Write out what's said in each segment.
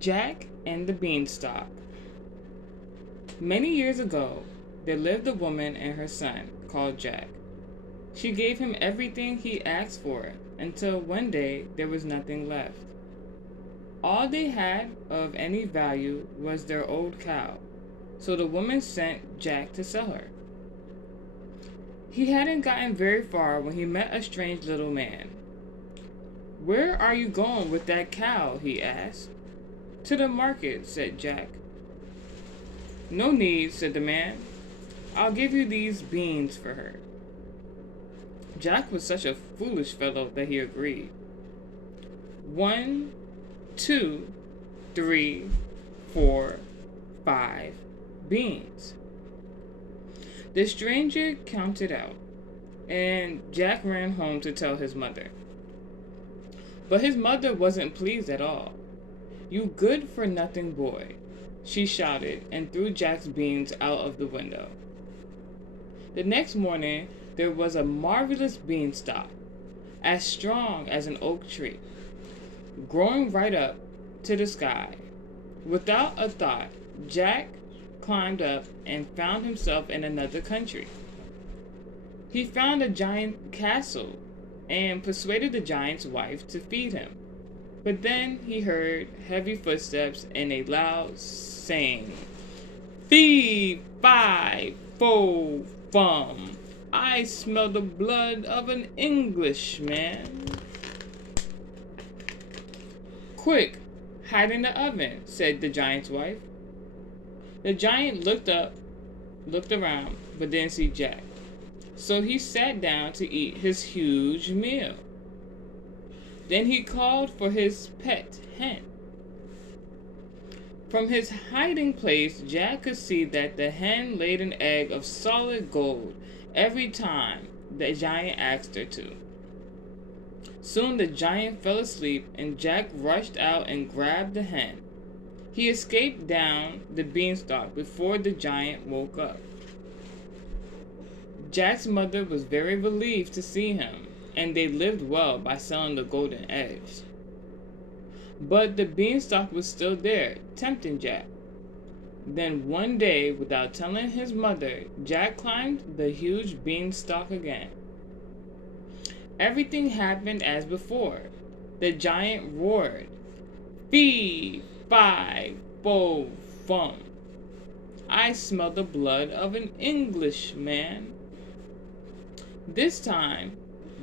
Jack and the Beanstalk. Many years ago, there lived a woman and her son called Jack. She gave him everything he asked for until one day there was nothing left. All they had of any value was their old cow, so the woman sent Jack to sell her. He hadn't gotten very far when he met a strange little man. "Where are you going with that cow?" he asked. "To the market," said Jack. "No need," said the man. "I'll give you these beans for her." Jack was such a foolish fellow that he agreed. 1, 2, 3, 4, 5 beans. The stranger counted out, and Jack ran home to tell his mother. But his mother wasn't pleased at all. "You good-for-nothing boy," she shouted and threw Jack's beans out of the window. The next morning, there was a marvelous beanstalk, as strong as an oak tree, growing right up to the sky. Without a thought, Jack climbed up and found himself in another country. He found a giant castle and persuaded the giant's wife to feed him. But then he heard heavy footsteps and a loud saying, "Fee, fi, fo, fum. I smell the blood of an Englishman." "Quick, hide in the oven," said the giant's wife. The giant looked around, but didn't see Jack. So he sat down to eat his huge meal. Then he called for his pet hen. From his hiding place, Jack could see that the hen laid an egg of solid gold every time the giant asked her to. Soon the giant fell asleep, and Jack rushed out and grabbed the hen. He escaped down the beanstalk before the giant woke up. Jack's mother was very relieved to see him, and they lived well by selling the golden eggs. But the beanstalk was still there, tempting Jack. Then one day, without telling his mother, Jack climbed the huge beanstalk again. Everything happened as before. The giant roared, "Fee, fi, fo, fum. I smell the blood of an Englishman." This time,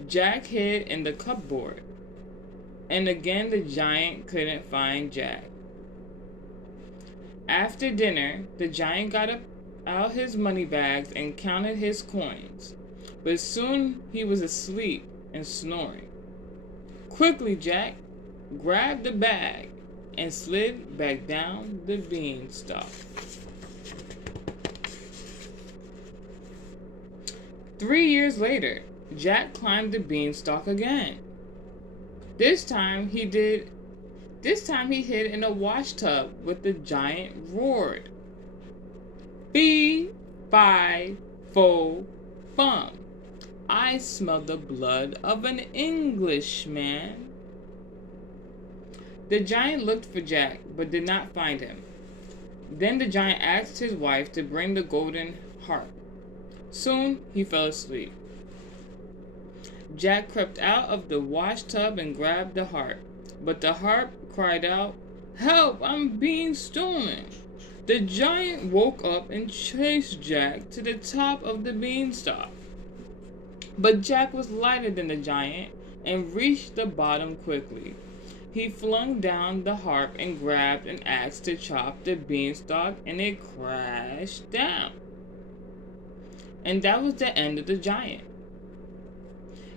Jack hid in the cupboard, and again the giant couldn't find Jack. After dinner, the giant got out his money bags and counted his coins, but soon he was asleep and snoring. Quickly, Jack grabbed the bag and slid back down the beanstalk. 3 years later, Jack climbed the beanstalk again. This time he hid in a washtub with the giant roared, "Fee, fi, fo, fum. I smell the blood of an Englishman." The giant looked for Jack, but did not find him. Then the giant asked his wife to bring the golden harp. Soon he fell asleep. Jack crept out of the washtub and grabbed the harp, but the harp cried out, "Help, I'm being stolen." The giant woke up and chased Jack to the top of the beanstalk. But Jack was lighter than the giant and reached the bottom quickly. He flung down the harp and grabbed an axe to chop the beanstalk, and it crashed down. And that was the end of the giant.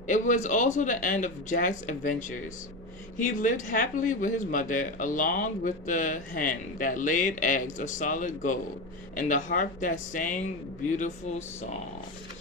It was also the end of Jack's adventures. He lived happily with his mother, along with the hen that laid eggs of solid gold and the harp that sang beautiful songs.